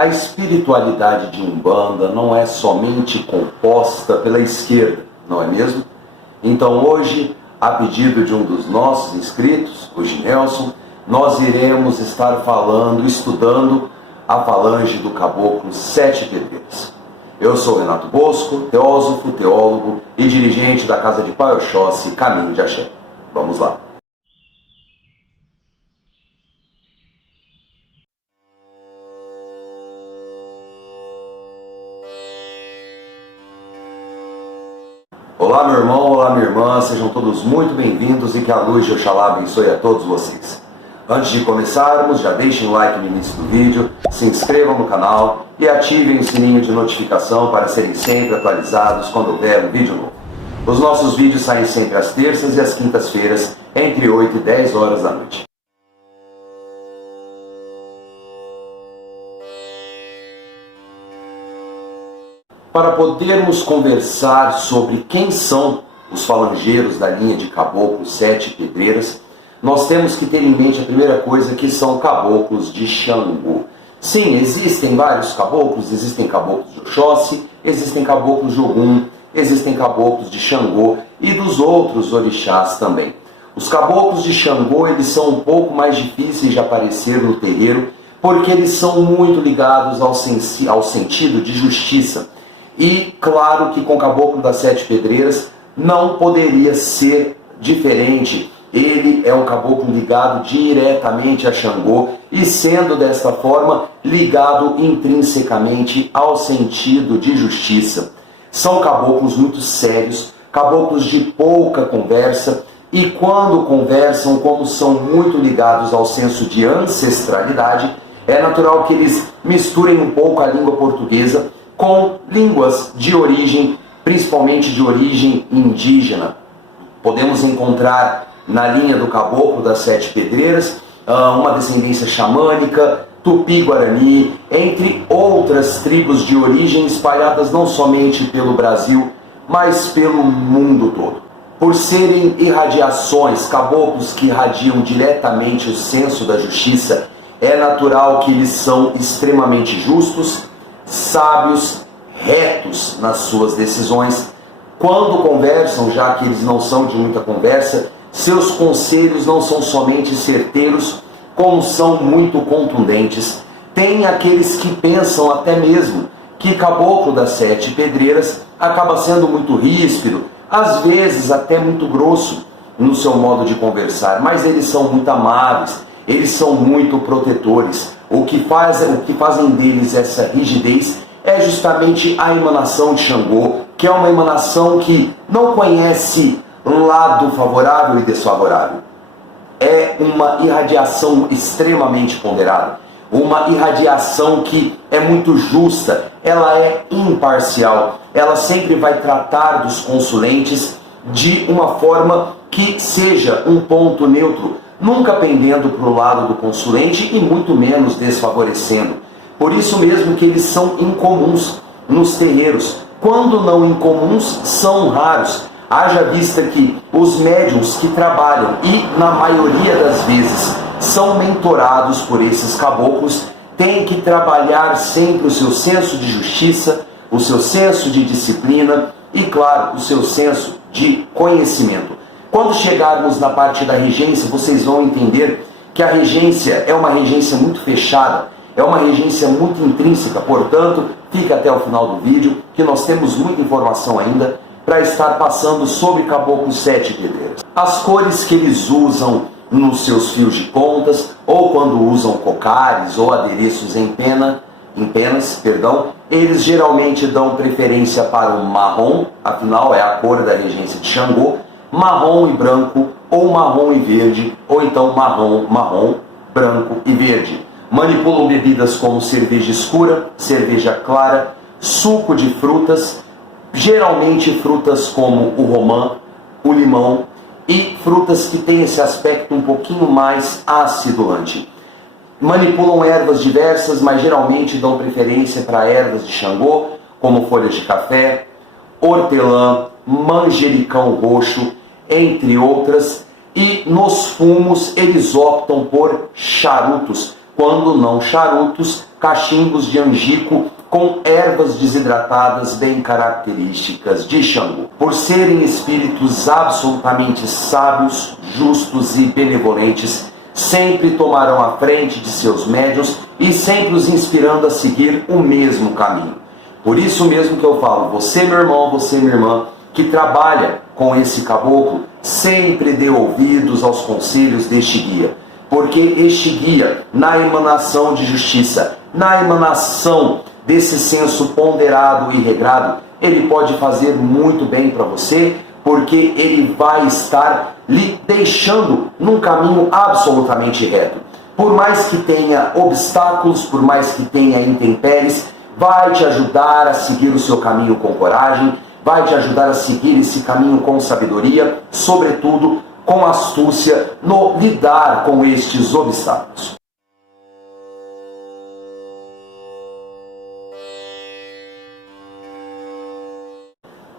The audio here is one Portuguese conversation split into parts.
A espiritualidade de Umbanda não é somente composta pela esquerda, não é mesmo? Então hoje, a pedido de um dos nossos inscritos, o Ginelson, nós iremos estar estudando a falange do Caboclo Sete Pedreiras. Eu sou Renato Bosco, teósofo, teólogo e dirigente da Casa de Pai Oxóssi, Caminho de Axé. Vamos lá. Olá meu irmão, olá minha irmã, sejam todos muito bem-vindos e que a luz de Oxalá abençoe a todos vocês. Antes de começarmos, já deixem o like no início do vídeo, se inscrevam no canal e ativem o sininho de notificação para serem sempre atualizados quando houver um vídeo novo. Os nossos vídeos saem sempre às terças e às quintas-feiras, entre 8 e 10 horas da noite. Para podermos conversar sobre quem são os falangeiros da linha de Caboclo Sete Pedreiras, nós temos que ter em mente a primeira coisa, que são caboclos de Xangô. Sim, existem vários caboclos, existem caboclos de Oxóssi, existem caboclos de Ogum, existem caboclos de Xangô e dos outros orixás também. Os caboclos de Xangô, eles são um pouco mais difíceis de aparecer no terreiro, porque eles são muito ligados ao sentido de justiça. E claro que com o Caboclo das Sete Pedreiras não poderia ser diferente. Ele é um caboclo ligado diretamente a Xangô e sendo desta forma ligado intrinsecamente ao sentido de justiça. São caboclos muito sérios, caboclos de pouca conversa e quando conversam, como são muito ligados ao senso de ancestralidade, é natural que eles misturem um pouco a língua portuguesa com línguas de origem, principalmente de origem indígena. Podemos encontrar na linha do Caboclo das Sete Pedreiras uma descendência xamânica, tupi-guarani, entre outras tribos de origem espalhadas não somente pelo Brasil, mas pelo mundo todo. Por serem irradiações, caboclos que irradiam diretamente o senso da justiça, é natural que eles são extremamente justos, sábios, retos nas suas decisões. Quando conversam, já que eles não são de muita conversa, seus conselhos não são somente certeiros, como são muito contundentes. Tem aqueles que pensam até mesmo que Caboclo das Sete Pedreiras acaba sendo muito ríspido, às vezes até muito grosso no seu modo de conversar, mas eles são muito amáveis, eles são muito protetores. O que fazem deles essa rigidez é justamente a emanação de Xangô, que é uma emanação que não conhece um lado favorável e desfavorável. É uma irradiação extremamente ponderada, uma irradiação que é muito justa, ela é imparcial, ela sempre vai tratar dos consulentes de uma forma que seja um ponto neutro, nunca pendendo para o lado do consulente e muito menos desfavorecendo. Por isso mesmo que eles são incomuns nos terreiros. Quando não incomuns, são raros. Haja vista que os médiuns que trabalham e, na maioria das vezes, são mentorados por esses caboclos, têm que trabalhar sempre o seu senso de justiça, o seu senso de disciplina e, claro, o seu senso de conhecimento. Quando chegarmos na parte da regência, vocês vão entender que a regência é uma regência muito fechada, é uma regência muito intrínseca, portanto, fica até o final do vídeo, que nós temos muita informação ainda para estar passando sobre Caboclo Sete Pedreiras. As cores que eles usam nos seus fios de pontas, ou quando usam cocares ou adereços em penas, eles geralmente dão preferência para o marrom, afinal é a cor da regência de Xangô, marrom e branco, ou marrom e verde, ou então marrom, branco e verde. Manipulam bebidas como cerveja escura, cerveja clara, suco de frutas, geralmente frutas como o romã, o limão e frutas que têm esse aspecto um pouquinho mais acidulante. Manipulam ervas diversas, mas geralmente dão preferência para ervas de Xangô, como folhas de café, hortelã, manjericão roxo, entre outras. E nos fumos eles optam por charutos, quando não charutos, cachimbos de angico com ervas desidratadas bem características de Xangô. Por serem espíritos absolutamente sábios, justos e benevolentes, sempre tomarão a frente de seus médiuns e sempre os inspirando a seguir o mesmo caminho. Por isso mesmo que eu falo, você meu irmão, você minha irmã, que trabalha com esse caboclo, sempre dê ouvidos aos conselhos deste guia. Porque este guia, na emanação de justiça, na emanação desse senso ponderado e regrado, ele pode fazer muito bem para você, porque ele vai estar lhe deixando num caminho absolutamente reto. Por mais que tenha obstáculos, por mais que tenha intempéries, vai te ajudar a seguir o seu caminho com coragem, vai te ajudar a seguir esse caminho com sabedoria, sobretudo com astúcia no lidar com estes obstáculos.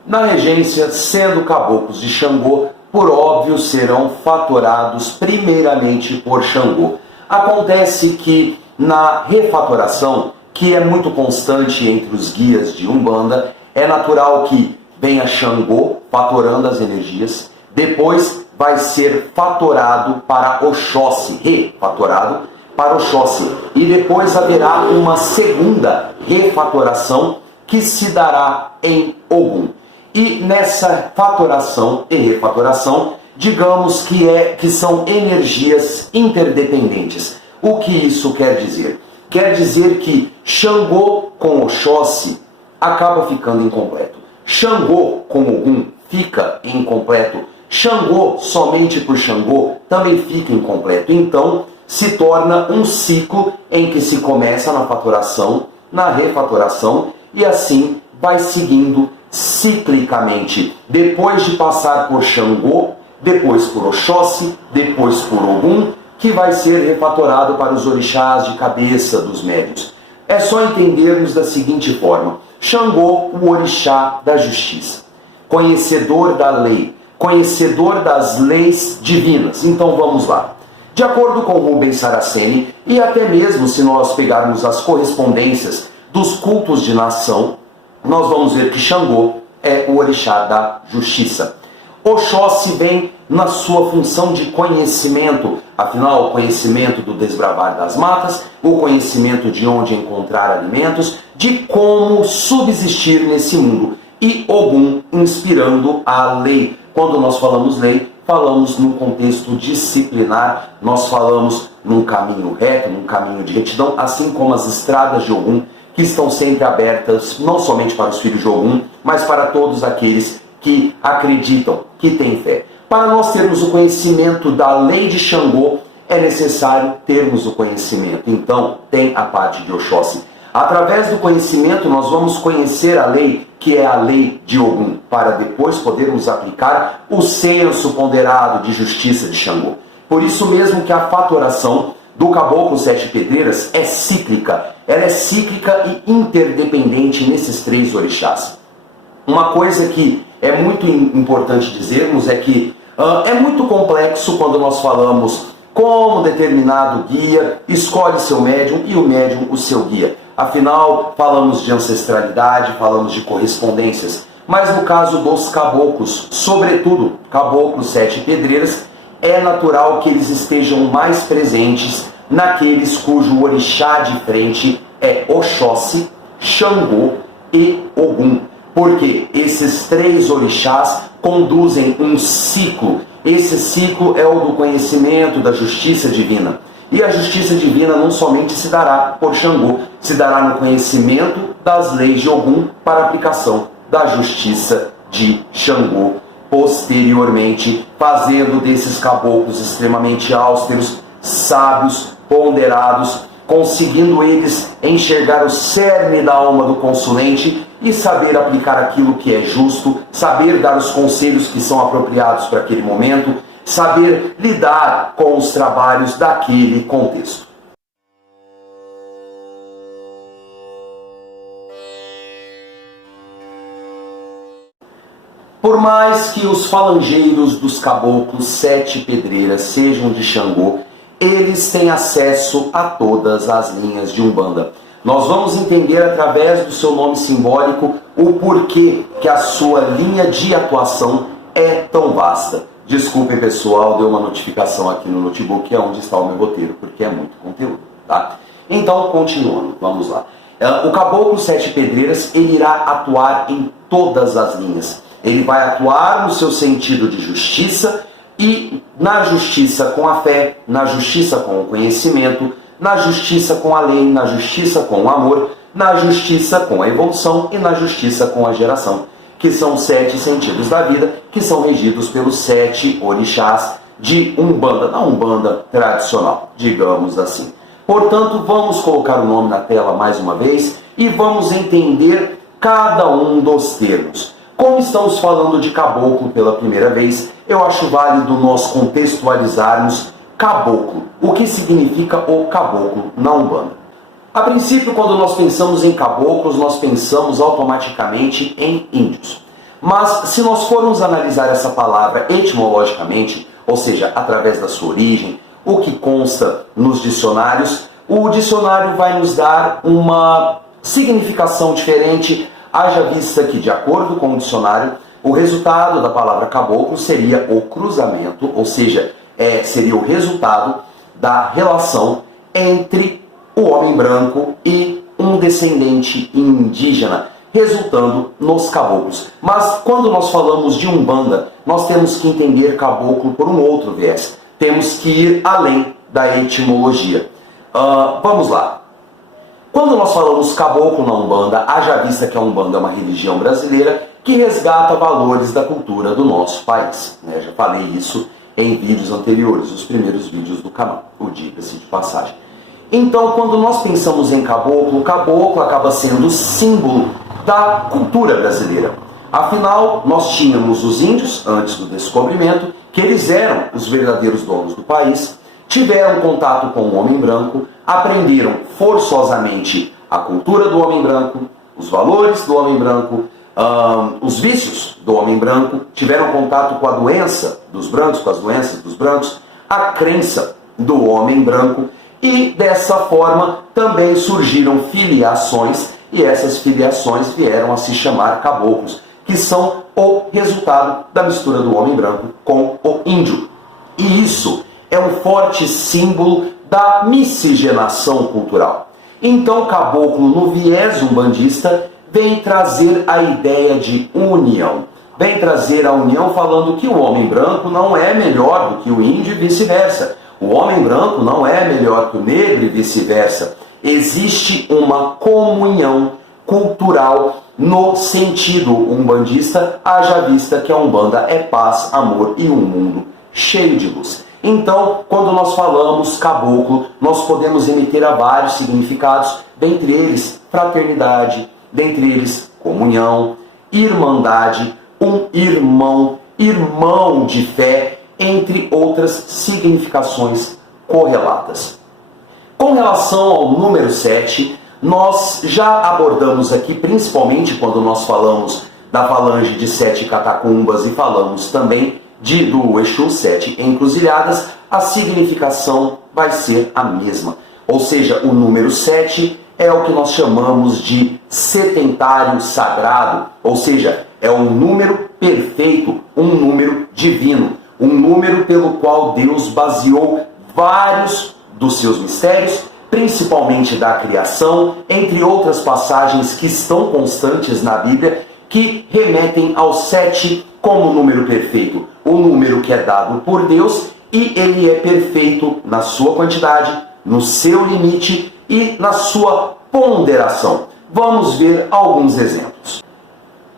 Na regência, sendo caboclos de Xangô, por óbvio serão fatorados primeiramente por Xangô. Acontece que na refatoração, que é muito constante entre os guias de Umbanda, é natural que venha Xangô fatorando as energias, depois vai ser fatorado para Oxóssi, refatorado para Oxóssi, e depois haverá uma segunda refatoração que se dará em Ogum. E nessa fatoração e refatoração, digamos que são energias interdependentes. O que isso quer dizer? Quer dizer que Xangô com Oxóssi acaba ficando incompleto. Xangô com Ogum fica incompleto. Xangô somente por Xangô também fica incompleto. Então se torna um ciclo em que se começa na fatoração, na refatoração e assim vai seguindo ciclicamente. Depois de passar por Xangô, depois por Oxóssi, depois por Ogum, que vai ser refatorado para os orixás de cabeça dos médiuns. É só entendermos da seguinte forma: Xangô, o orixá da justiça, conhecedor da lei, conhecedor das leis divinas. Então vamos lá. De acordo com Rubens Saraceni, e até mesmo se nós pegarmos as correspondências dos cultos de nação, nós vamos ver que Xangô é o orixá da justiça. Oxóssi vem na sua função de conhecimento, afinal, o conhecimento do desbravar das matas, o conhecimento de onde encontrar alimentos, de como subsistir nesse mundo. E Ogum inspirando a lei. Quando nós falamos lei, falamos num contexto disciplinar, nós falamos num caminho reto, num caminho de retidão, assim como as estradas de Ogum, que estão sempre abertas, não somente para os filhos de Ogum, mas para todos aqueles que acreditam, que têm fé. Para nós termos o conhecimento da lei de Xangô, é necessário termos o conhecimento. Então, tem a parte de Oxóssi. Através do conhecimento, nós vamos conhecer a lei, que é a lei de Ogum, para depois podermos aplicar o senso ponderado de justiça de Xangô. Por isso mesmo que a fatoração do Caboclo Sete Pedreiras é cíclica. Ela é cíclica e interdependente nesses três orixás. Uma coisa que é muito importante dizermos é que é muito complexo quando nós falamos como determinado guia escolhe seu médium e o médium o seu guia. Afinal, falamos de ancestralidade, falamos de correspondências. Mas no caso dos caboclos, sobretudo Caboclo Sete Pedreiras, é natural que eles estejam mais presentes naqueles cujo orixá de frente é Oxóssi, Xangô e Ogum. Porque esses três orixás conduzem um ciclo. Esse ciclo é o do conhecimento da justiça divina. E a justiça divina não somente se dará por Xangô, se dará no conhecimento das leis de Ogum para aplicação da justiça de Xangô, posteriormente fazendo desses caboclos extremamente austeros, sábios, ponderados, conseguindo eles enxergar o cerne da alma do consulente e saber aplicar aquilo que é justo, saber dar os conselhos que são apropriados para aquele momento, saber lidar com os trabalhos daquele contexto. Por mais que os falangeiros dos caboclos Sete Pedreiras sejam de Xangô, eles têm acesso a todas as linhas de Umbanda. Nós vamos entender através do seu nome simbólico o porquê que a sua linha de atuação é tão vasta. Desculpem, pessoal, deu uma notificação aqui no notebook, é onde está o meu roteiro, porque é muito conteúdo, tá? Então, continuando, vamos lá. O caboclo sete pedreiras, ele irá atuar em todas as linhas. Ele vai atuar no seu sentido de justiça e na justiça com a fé, na justiça com o conhecimento, na justiça com a lei, na justiça com o amor, na justiça com a evolução e na justiça com a geração, que são 7 sentidos da vida, que são regidos pelos 7 orixás de Umbanda, da Umbanda tradicional, digamos assim. Portanto, vamos colocar o nome na tela mais uma vez e vamos entender cada um dos termos. Como estamos falando de caboclo pela primeira vez, eu acho válido nós contextualizarmos caboclo. O que significa o caboclo na Umbanda? A princípio, quando nós pensamos em caboclos, nós pensamos automaticamente em índios. Mas se nós formos analisar essa palavra etimologicamente, ou seja, através da sua origem, o que consta nos dicionários, o dicionário vai nos dar uma significação diferente, haja vista que, de acordo com o dicionário, o resultado da palavra caboclo seria o cruzamento, ou seja, seria o resultado da relação entre o homem branco e um descendente indígena, resultando nos caboclos. Mas quando nós falamos de Umbanda, nós temos que entender caboclo por um outro viés. Temos que ir além da etimologia. Vamos lá. Quando nós falamos caboclo na Umbanda, haja vista que a Umbanda é uma religião brasileira que resgata valores da cultura do nosso país. Já falei isso em vídeos anteriores, os primeiros vídeos do canal, o diga-se de passagem. Então, quando nós pensamos em caboclo, o caboclo acaba sendo símbolo da cultura brasileira. Afinal, nós tínhamos os índios, antes do descobrimento, que eles eram os verdadeiros donos do país, tiveram contato com o homem branco, aprenderam forçosamente a cultura do homem branco, os valores do homem branco, os vícios do homem branco, tiveram contato com a doença dos brancos, com as doenças dos brancos, a crença do homem branco, e dessa forma também surgiram filiações, e essas filiações vieram a se chamar caboclos, que são o resultado da mistura do homem branco com o índio. E isso é um forte símbolo da miscigenação cultural. Então, caboclo, no viés umbandista, vem trazer a ideia de união. Vem trazer a união falando que o homem branco não é melhor do que o índio e vice-versa. O homem branco não é melhor que o negro e vice-versa. Existe uma comunhão cultural no sentido umbandista, haja vista que a Umbanda é paz, amor e um mundo cheio de luz. Então, quando nós falamos caboclo, nós podemos emitir a vários significados, dentre eles fraternidade, dentre eles comunhão, irmandade, um irmão, irmão de fé, entre outras significações correlatas. Com relação ao número 7, nós já abordamos aqui, principalmente quando nós falamos da falange de 7 catacumbas e falamos também do Exu 7 encruzilhadas, a significação vai ser a mesma. Ou seja, o número 7 é o que nós chamamos de setentário sagrado, ou seja, é um número perfeito, um número divino, um número pelo qual Deus baseou vários dos seus mistérios, principalmente da criação, entre outras passagens que estão constantes na Bíblia, que remetem ao 7 como número perfeito, o número que é dado por Deus, e ele é perfeito na sua quantidade, no seu limite e na sua ponderação. Vamos ver alguns exemplos.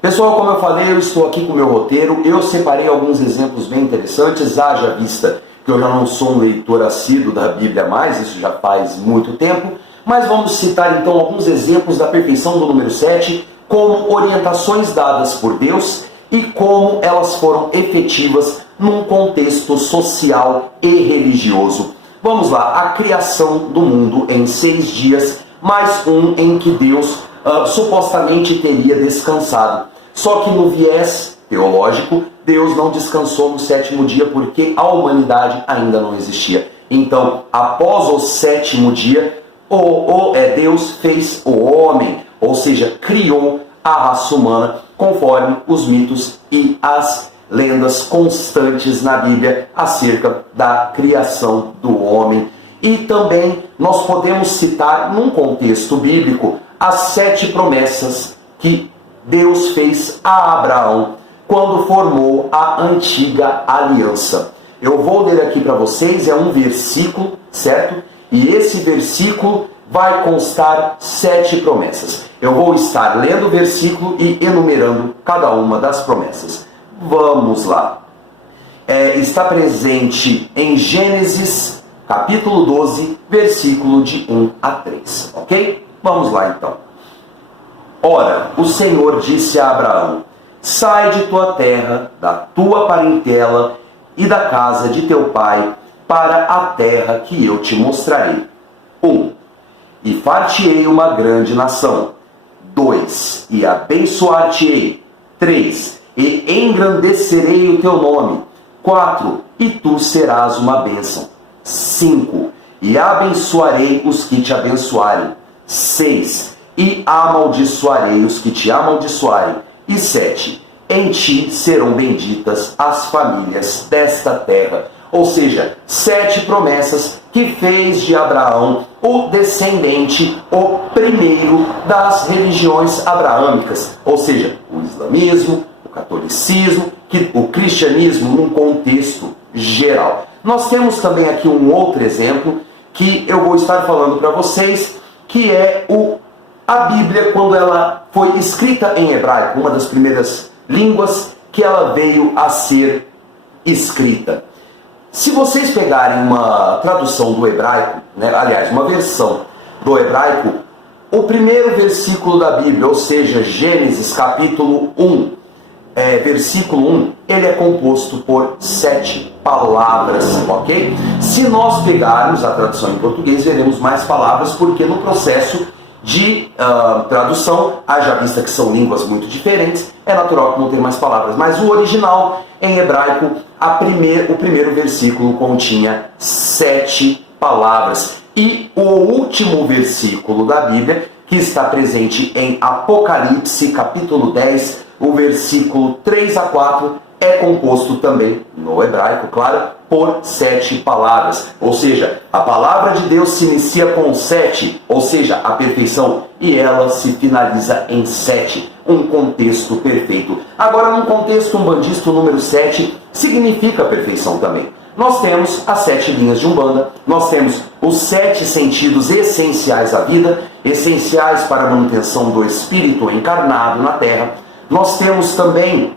Pessoal, como eu falei, eu estou aqui com o meu roteiro, eu separei alguns exemplos bem interessantes, haja vista que eu já não sou um leitor assíduo da Bíblia mais, isso já faz muito tempo, mas vamos citar então alguns exemplos da perfeição do número 7, como orientações dadas por Deus e como elas foram efetivas num contexto social e religioso. Vamos lá, a criação do mundo em 6 dias, mais um em que Deus supostamente teria descansado. Só que no viés teológico, Deus não descansou no 7º dia porque a humanidade ainda não existia. Então, após o 7º dia, Deus fez o homem, ou seja, criou a raça humana conforme os mitos e as lendas constantes na Bíblia acerca da criação do homem. E também nós podemos citar, num contexto bíblico, as 7 promessas que Deus fez a Abraão quando formou a antiga aliança. Eu vou ler aqui para vocês, é um versículo, certo? E esse versículo vai constar 7 promessas. Eu vou estar lendo o versículo e enumerando cada uma das promessas. Vamos lá. Está presente em Gênesis, capítulo 12, versículo de 1 a 3. Ok? Vamos lá então. Ora, o Senhor disse a Abraão: sai de tua terra, da tua parentela e da casa de teu pai, para a terra que eu te mostrarei. 1. E far-te-ei uma grande nação. 2. E abençoar-te-ei. 3. E engrandecerei o teu nome. 4. E tu serás uma bênção. 5. E abençoarei os que te abençoarem. 6. E amaldiçoarei os que te amaldiçoarem. E 7. Em ti serão benditas as famílias desta terra. Ou seja, 7 promessas que fez de Abraão o descendente, o primeiro das religiões abraâmicas. Ou seja, o islamismo, o catolicismo, o cristianismo num contexto geral. Nós temos também aqui um outro exemplo que eu vou estar falando para vocês, que é a Bíblia, quando ela foi escrita em hebraico, uma das primeiras línguas que ela veio a ser escrita. Se vocês pegarem uma tradução do hebraico, aliás, uma versão do hebraico, o primeiro versículo da Bíblia, ou seja, Gênesis capítulo 1, versículo 1, ele é composto por 7 palavras, ok? Se nós pegarmos a tradução em português, veremos mais palavras, porque no processo de tradução, haja vista que são línguas muito diferentes, é natural que não tenha mais palavras. Mas o original, em hebraico, o primeiro versículo continha 7 palavras. E o último versículo da Bíblia, que está presente em Apocalipse, capítulo 10, o versículo 3 a 4, é composto também, no hebraico, claro, por 7 palavras. Ou seja, a palavra de Deus se inicia com 7, ou seja, a perfeição, e ela se finaliza em 7. Um contexto perfeito. Agora, num contexto umbandista, o número 7 significa perfeição também. Nós temos as 7 linhas de Umbanda, nós temos os 7 sentidos essenciais à vida, essenciais para a manutenção do espírito encarnado na Terra. Nós temos também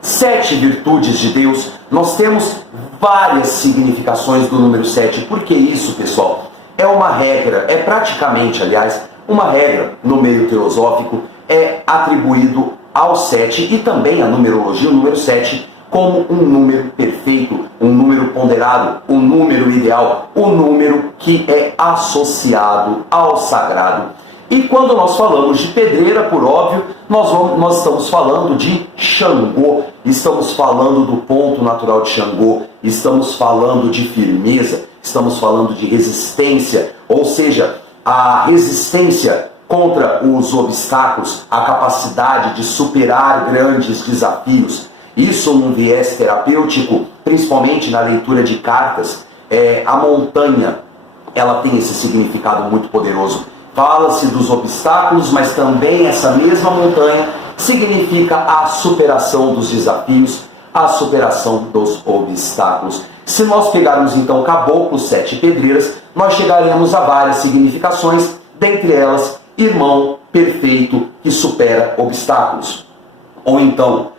7 virtudes de Deus, nós temos várias significações do número 7. Por que isso, pessoal? É uma regra, é praticamente, aliás, uma regra no meio teosófico, é atribuído ao 7 e também à numerologia, o número 7, como um número perfeito, um número ponderado, um número ideal, um número que é associado ao sagrado. E quando nós falamos de pedreira, por óbvio, nós estamos falando de Xangô, estamos falando do ponto natural de Xangô, estamos falando de firmeza, estamos falando de resistência, ou seja, a resistência contra os obstáculos, a capacidade de superar grandes desafios. Isso num viés terapêutico, principalmente na leitura de cartas, a montanha, ela tem esse significado muito poderoso. Fala-se dos obstáculos, mas também essa mesma montanha significa a superação dos desafios, a superação dos obstáculos. Se nós pegarmos então Caboclo, 7 pedreiras, nós chegaremos a várias significações, dentre elas, irmão perfeito que supera obstáculos. Ou então,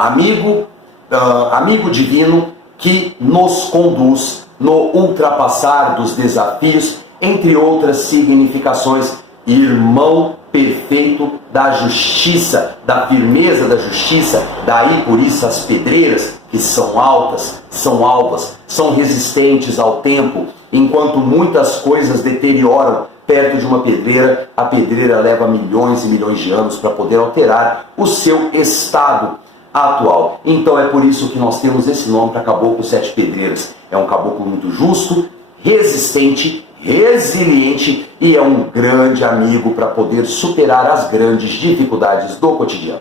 amigo divino que nos conduz no ultrapassar dos desafios, entre outras significações, irmão perfeito da justiça, da firmeza da justiça, daí por isso as pedreiras, que são altas, são alvas, são resistentes ao tempo, enquanto muitas coisas deterioram perto de uma pedreira, a pedreira leva milhões e milhões de anos para poder alterar o seu estado atual. Então é por isso que nós temos esse nome para Caboclo 7 Pedreiras. É um caboclo muito justo, resistente, resiliente e é um grande amigo para poder superar as grandes dificuldades do cotidiano.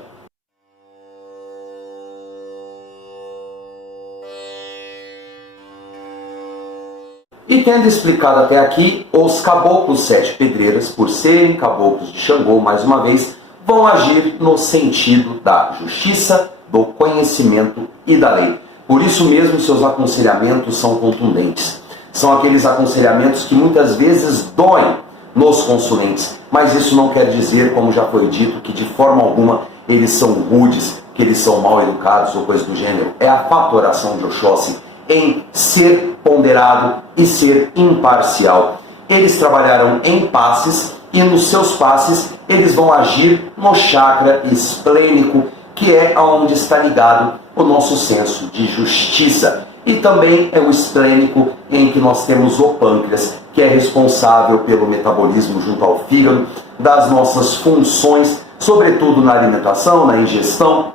E tendo explicado até aqui, os caboclos sete pedreiras, por serem caboclos de Xangô, mais uma vez, vão agir no sentido da justiça, do conhecimento e da lei. Por isso mesmo, seus aconselhamentos são contundentes. São aqueles aconselhamentos que muitas vezes doem nos consulentes, mas isso não quer dizer, como já foi dito, que de forma alguma eles são rudes, que eles são mal educados ou coisa do gênero. É a fatoração de Oxóssi em ser ponderado e ser imparcial. Eles trabalharão em passes e nos seus passes eles vão agir no chakra esplênico, que é aonde está ligado o nosso senso de justiça. E também é o esplênico em que nós temos o pâncreas, que é responsável pelo metabolismo junto ao fígado, das nossas funções, sobretudo na alimentação, na ingestão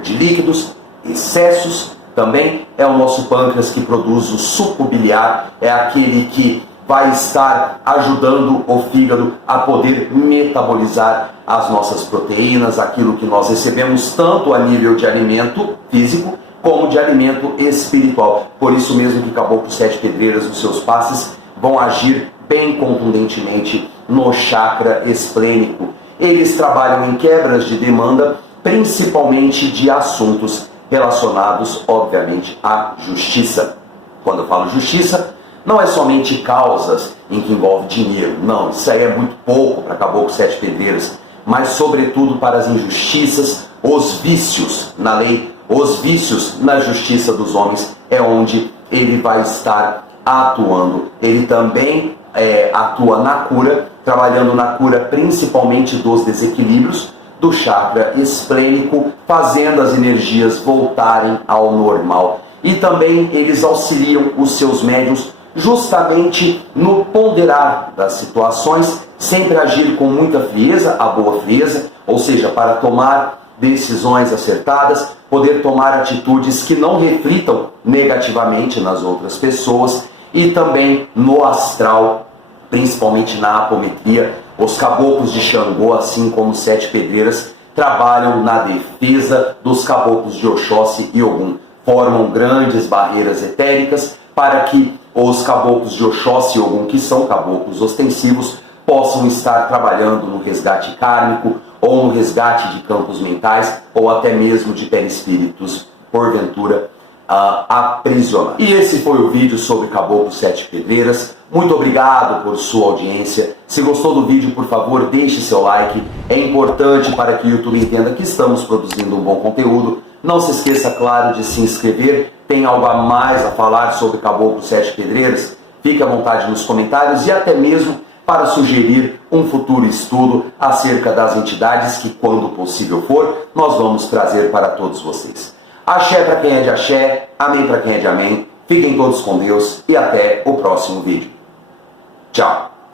de líquidos, excessos. Também é o nosso pâncreas que produz o suco biliar, é aquele que vai estar ajudando o fígado a poder metabolizar as nossas proteínas, aquilo que nós recebemos tanto a nível de alimento físico, como de alimento espiritual. Por isso mesmo que Caboclos Sete Pedreiras, nos seus passes, vão agir bem contundentemente no chakra esplênico. Eles trabalham em quebras de demanda, principalmente de assuntos relacionados, obviamente, à justiça. Quando eu falo justiça, não é somente causas em que envolve dinheiro, não, isso aí é muito pouco para Caboclos Sete Pedreiras, mas sobretudo para as injustiças, os vícios na lei, os vícios na justiça dos homens, é onde ele vai estar atuando. Ele também atua na cura, trabalhando na cura principalmente dos desequilíbrios do chakra esplênico, fazendo as energias voltarem ao normal. E também eles auxiliam os seus médiuns justamente no ponderar das situações, sempre agir com muita frieza, a boa frieza, ou seja, para tomar decisões acertadas, poder tomar atitudes que não reflitam negativamente nas outras pessoas, e também no astral, principalmente na apometria. Os caboclos de Xangô, assim como os Sete Pedreiras, trabalham na defesa dos caboclos de Oxóssi e Ogum. Formam grandes barreiras etéricas para que os caboclos de Oxóssi e Ogum, que são caboclos ostensivos, possam estar trabalhando no resgate kármico, ou no resgate de campos mentais, ou até mesmo de perispíritos, porventura, aprisionados. E esse foi o vídeo sobre Caboclos Sete Pedreiras. Muito obrigado por sua audiência. Se gostou do vídeo, por favor, deixe seu like. É importante para que o YouTube entenda que estamos produzindo um bom conteúdo. Não se esqueça, claro, de se inscrever. Tem algo a mais a falar sobre Caboclos Sete Pedreiras? Fique à vontade nos comentários e até mesmo para sugerir um futuro estudo acerca das entidades que, quando possível for, nós vamos trazer para todos vocês. Axé para quem é de axé, amém para quem é de amém. Fiquem todos com Deus e até o próximo vídeo. Tchau!